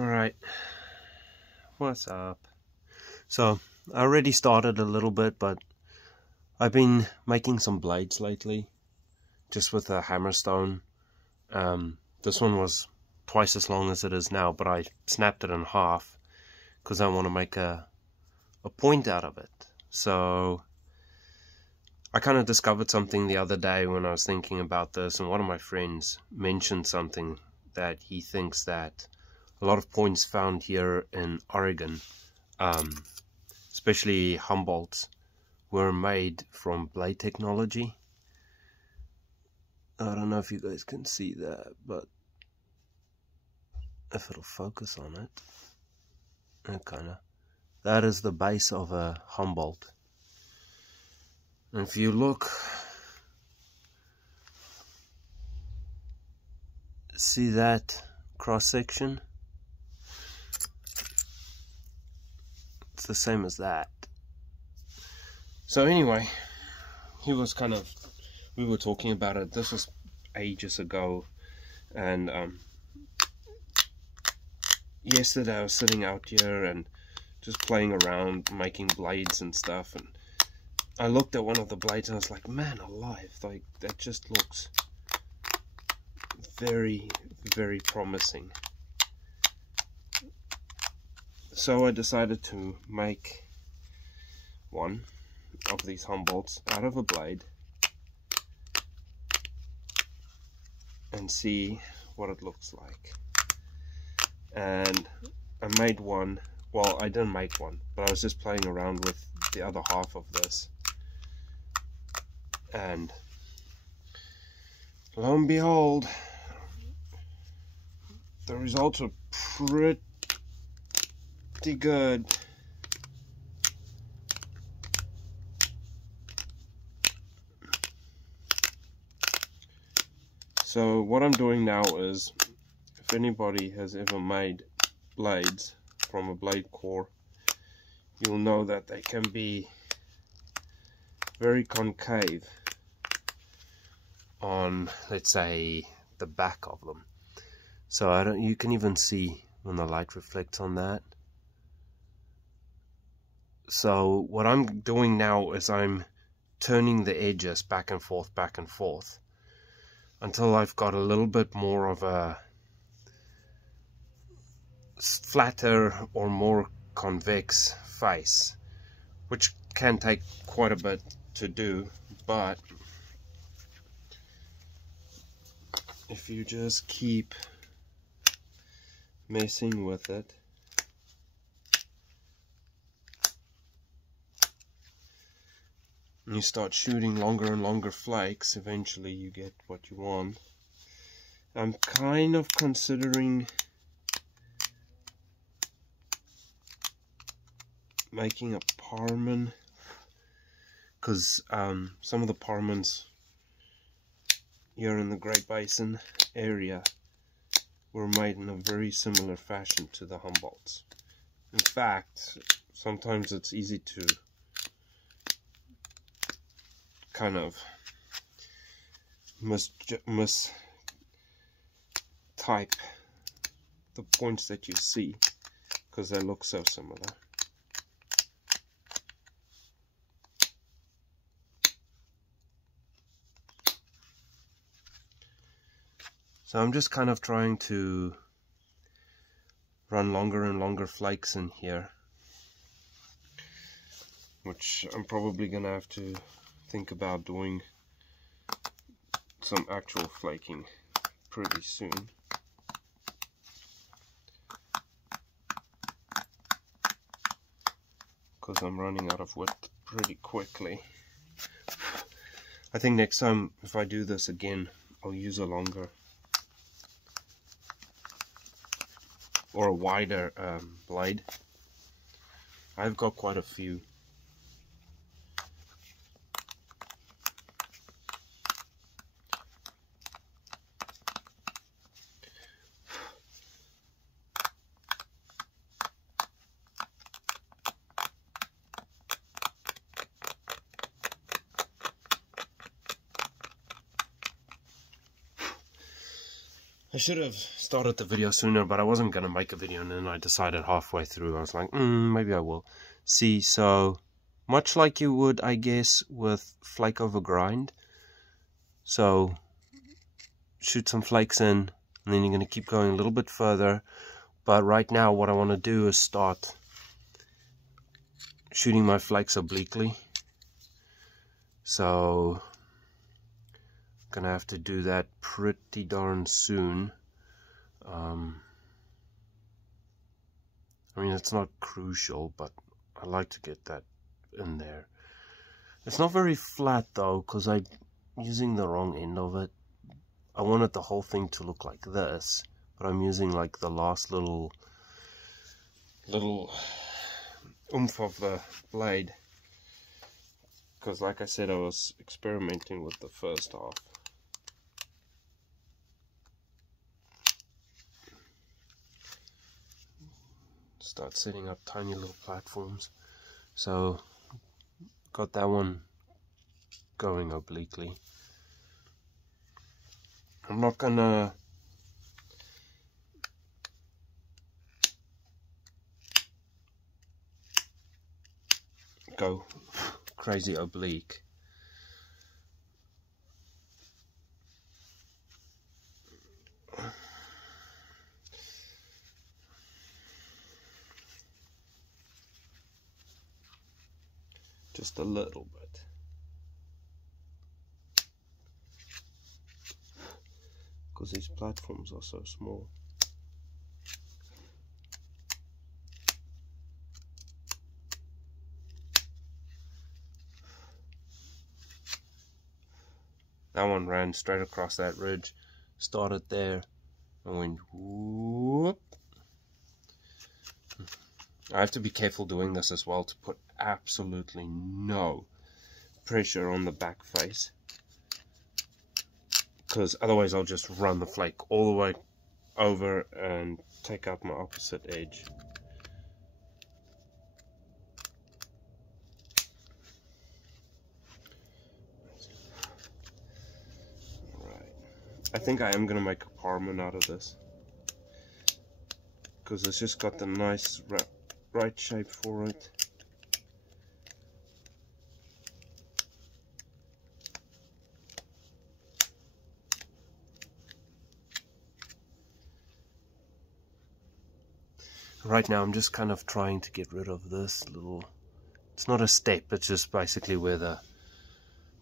Alright, what's up? So, I already started a little bit, but I've been making some blades lately, just with a hammerstone. This one was twice as long as it is now, but I snapped it in half, because I want to make a point out of it. So, I kind of discovered something the other day when I was thinking about this, and one of my friends mentioned something that he thinks that a lot of points found here in Oregon, especially Humboldt, were made from blade technology. I don't know if you guys can see that, but if it'll focus on it, that is the base of a Humboldt. And if you look, see that cross section? It's the same as that. So anyway, we were talking about it. This was ages ago, and yesterday I was sitting out here and just playing around, making blades and stuff, and I looked at one of the blades and I was like, man alive, like that just looks very, very promising. So I decided to make one of these Humboldts out of a blade and see what it looks like. And I made one. Well, I didn't make one, but I was just playing around with the other half of this, and lo and behold, the results are pretty good. So what I'm doing now is, if anybody has ever made blades from a blade core, you'll know that they can be very concave on, let's say, the back of them. So you can even see when the light reflects on that. So what I'm doing now is I'm turning the edges back and forth until I've got a little bit more of a flatter or more convex face, which can take quite a bit to do, but if you just keep messing with it, and you start shooting longer and longer flakes, eventually you get what you want. I'm kind of considering making a parman, because some of the parmans here in the Great Basin area were made in a very similar fashion to the Humboldts. In fact, sometimes it's easy to kind of mistype the points that you see, because they look so similar. So I'm just kind of trying to run longer and longer flakes in here, which I'm probably gonna have to think about doing some actual flaking pretty soon. Because I'm running out of wood pretty quickly. I think next time if I do this again, I'll use a longer or a wider blade. I've got quite a few. I should have started the video sooner, but I wasn't going to make a video, and then I decided halfway through, I was like, maybe I will. See, so much like you would, I guess, with flake over grind. So shoot some flakes in, and then you're going to keep going a little bit further. But right now what I want to do is start shooting my flakes obliquely. So I'm going to have to do that pretty darn soon. I mean, it's not crucial, but I like to get that in there. It's not very flat though, because I'm using the wrong end of it. I wanted the whole thing to look like this, but I'm using like the last little oomph of the blade, because like I said, I was experimenting with the first half. Start setting up tiny little platforms. So got that one going obliquely. I'm not gonna go crazy oblique. Just a little bit. Because these platforms are so small. That one ran straight across that ridge, started there, and went whoop. I have to be careful doing this as well to put absolutely no pressure on the back face, because otherwise I'll just run the flake all the way over and take out my opposite edge. Right, I think I am going to make a parman out of this, because it's just got the nice right shape for it. Right now I'm just kind of trying to get rid of this little, it's not a step, it's just basically where the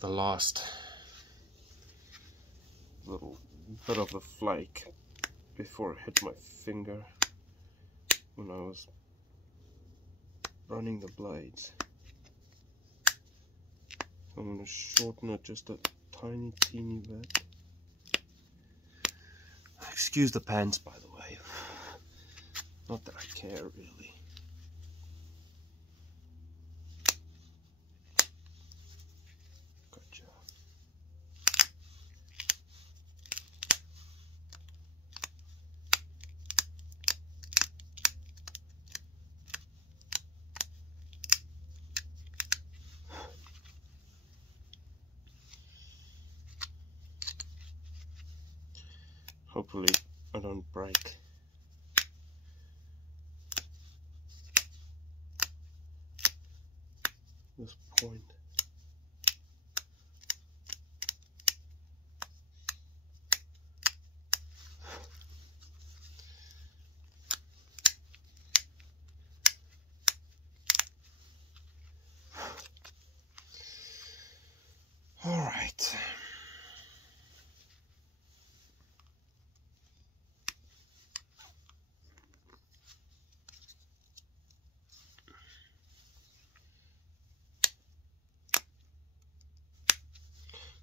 last little bit of the flake before it hit my finger when I was running the blades. I'm going to shorten it just a tiny teeny bit. Excuse the pants, by the way. Not that I care, really. Gotcha. Hopefully I don't break. This point. All right.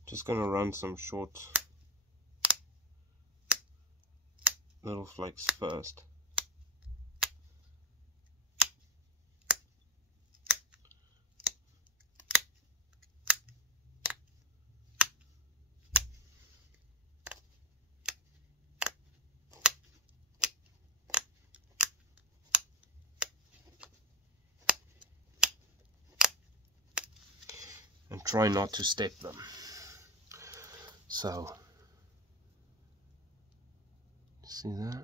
Just gonna run some short little flakes first. And try not to step them. So See that?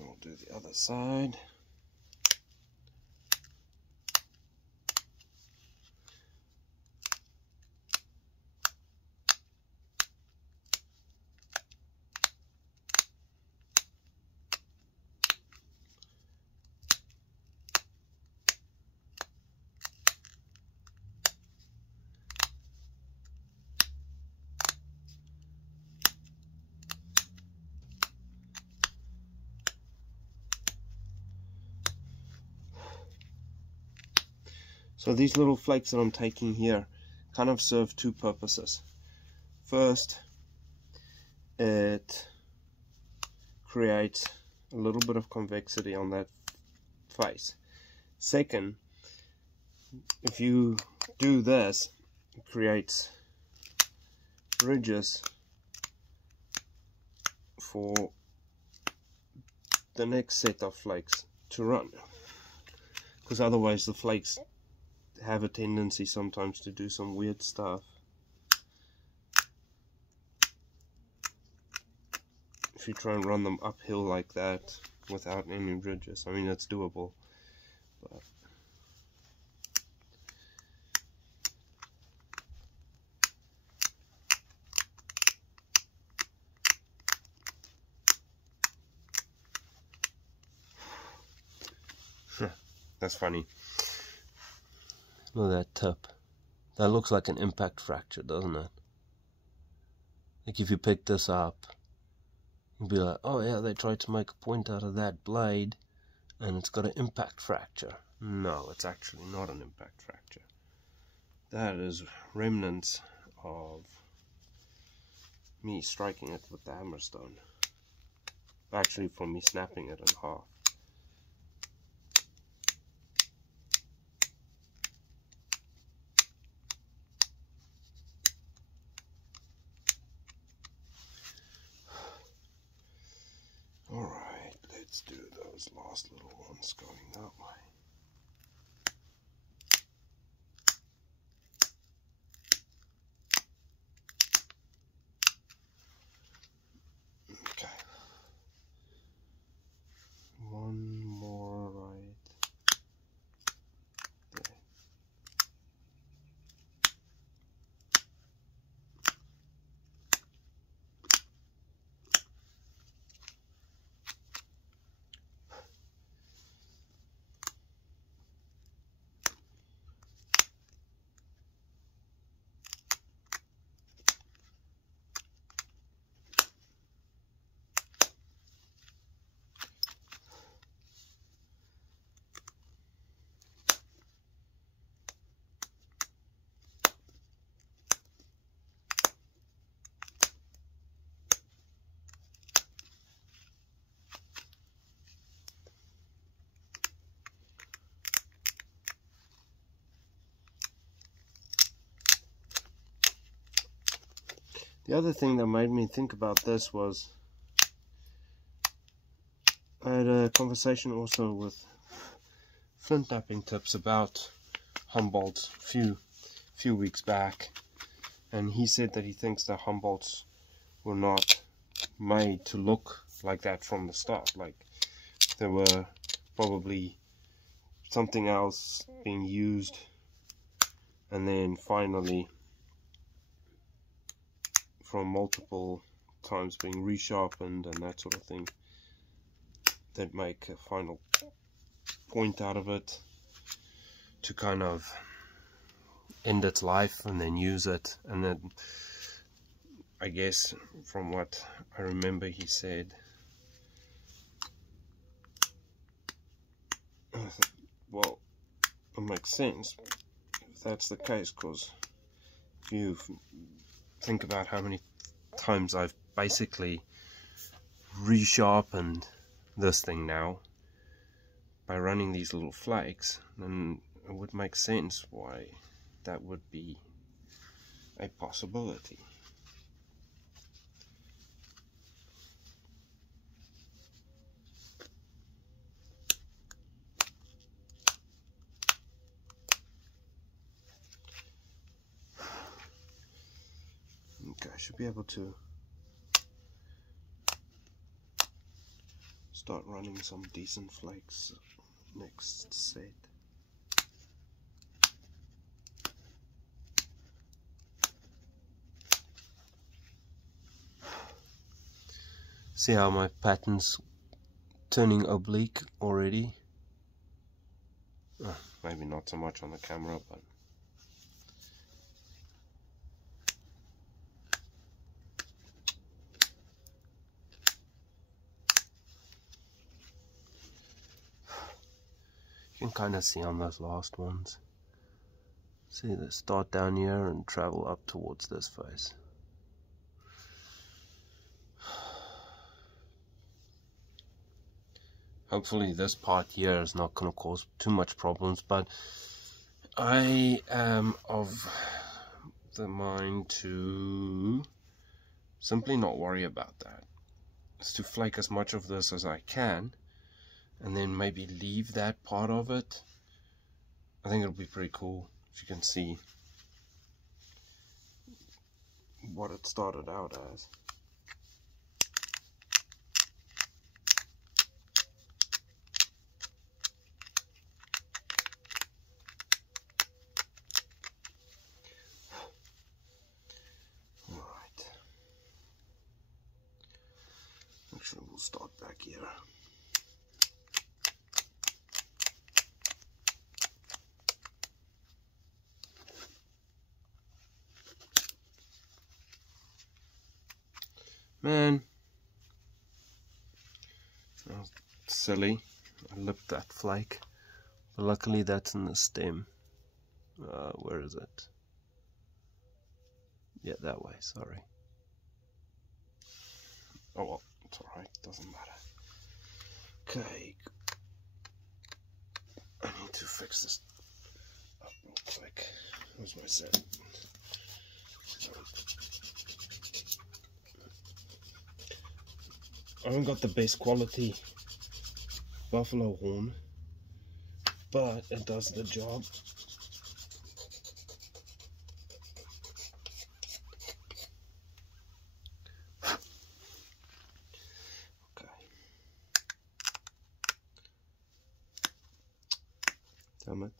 I'll do the other side. So these little flakes that I'm taking here kind of serve two purposes. First, it creates a little bit of convexity on that face. Second, if you do this, it creates ridges for the next set of flakes to run, because otherwise the flakes have a tendency sometimes to do some weird stuff. If you try and run them uphill like that without any ridges, I mean, it's doable, but that's funny. Look at that tip. That looks like an impact fracture, doesn't it? Like if you pick this up, you'd be like, oh yeah, they tried to make a point out of that blade and it's got an impact fracture. No, it's actually not an impact fracture. That is remnants of me striking it with the hammerstone. Actually, from me snapping it in half. Alright, let's do those last little ones going that way. Okay. One more right there. The other thing that made me think about this was I had a conversation also with flint knapping tips about Humboldt a few weeks back, and he said that he thinks the Humboldts were not made to look like that from the start. Like there were probably something else being used, and then finally from multiple times being resharpened and that sort of thing, they'd make a final point out of it to kind of end its life and then use it. And then I guess from what I remember he said, well, it makes sense if that's the case, because if you think about how many times I've basically resharpened this thing now by running these little flakes, then it would make sense why that would be a possibility. should be able to start running some decent flakes next set. See how my pattern's turning oblique already? Maybe not so much on the camera, but you can kind of see on those last ones. See, they start down here and travel up towards this face. Hopefully this part here is not going to cause too much problems, but I am of the mind to simply not worry about that. It's to flake as much of this as I can, and then maybe leave that part of it. I think it'll be pretty cool if you can see what it started out as. Alright. Actually, we'll start back here. Man, that was silly. I lipped that flake, but luckily that's in the stem. Where is it? Yeah, that way, sorry. Oh well, it's alright, doesn't matter. Okay, I need to fix this up real quick. Where's my set? I haven't got the best quality buffalo horn, but it does the job. Okay. Damn it.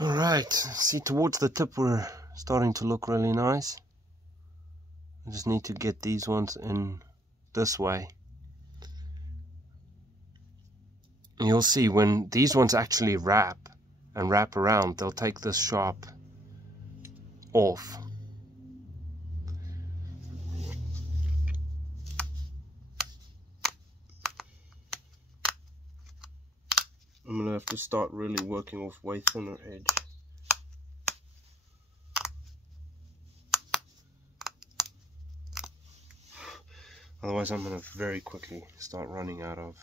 Alright, see, towards the tip we're starting to look really nice. I just need to get these ones in this way. And you'll see when these ones actually wrap and wrap around, they'll take this sharp off. I'm going to have to start really working off way thinner edge. Otherwise I'm going to very quickly start running out of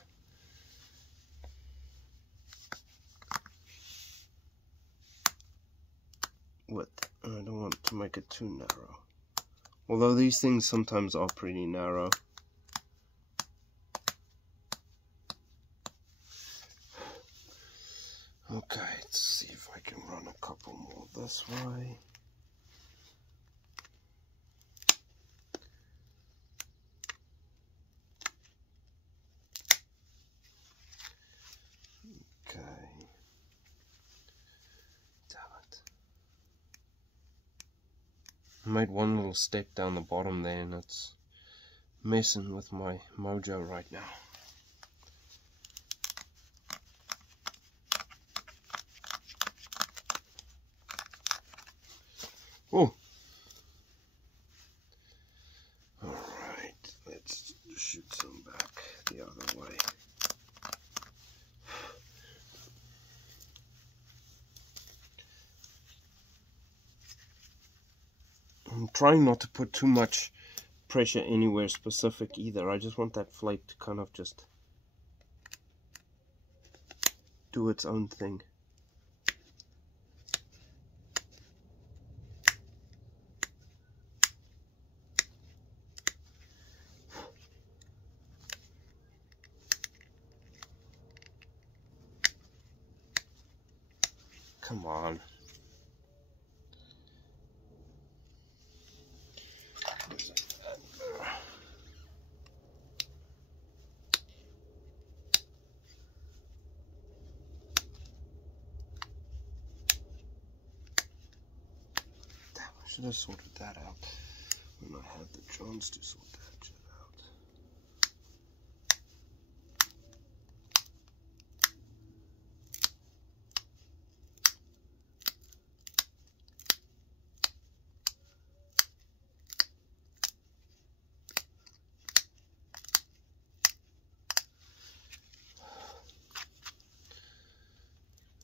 width. And I don't want to make it too narrow Although these things sometimes are pretty narrow. Okay, let's see if I can run a couple more this way. Okay. Damn it. I made one little step down the bottom there and it's messing with my mojo right now. Oh! Alright, let's shoot some back the other way. I'm trying not to put too much pressure anywhere specific either. I just want that flake to kind of just do its own thing. Come on. Damn, I should have sorted that out when I had the chance to sort that shit out.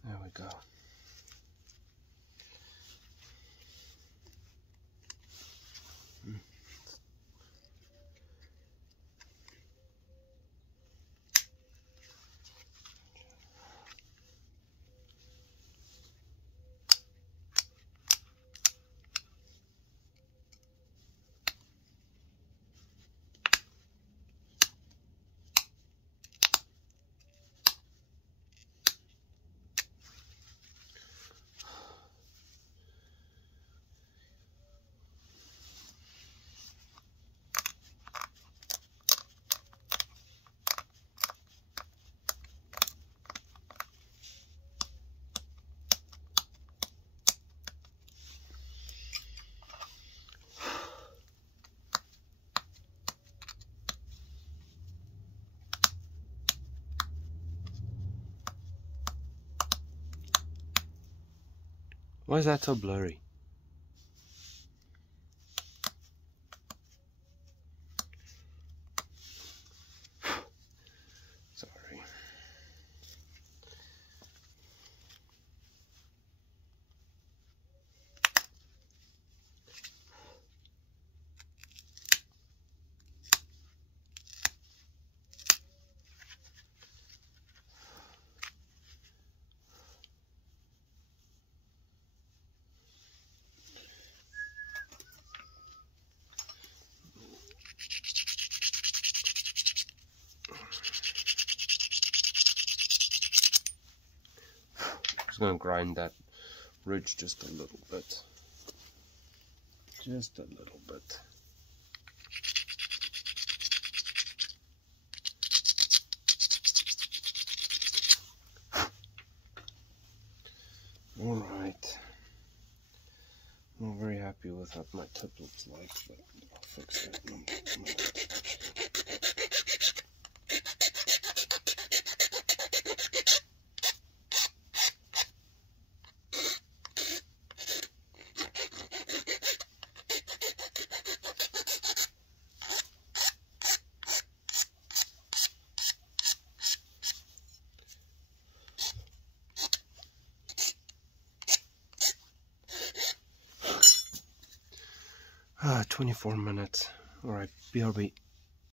There we go. Why is that so blurry? Sorry. Just going to grind that ridge just a little bit. Just a little bit. Alright. I'm not very happy with what my tip looks like, but I'll fix it in a minute. Ah, 24 minutes. Alright, BRB.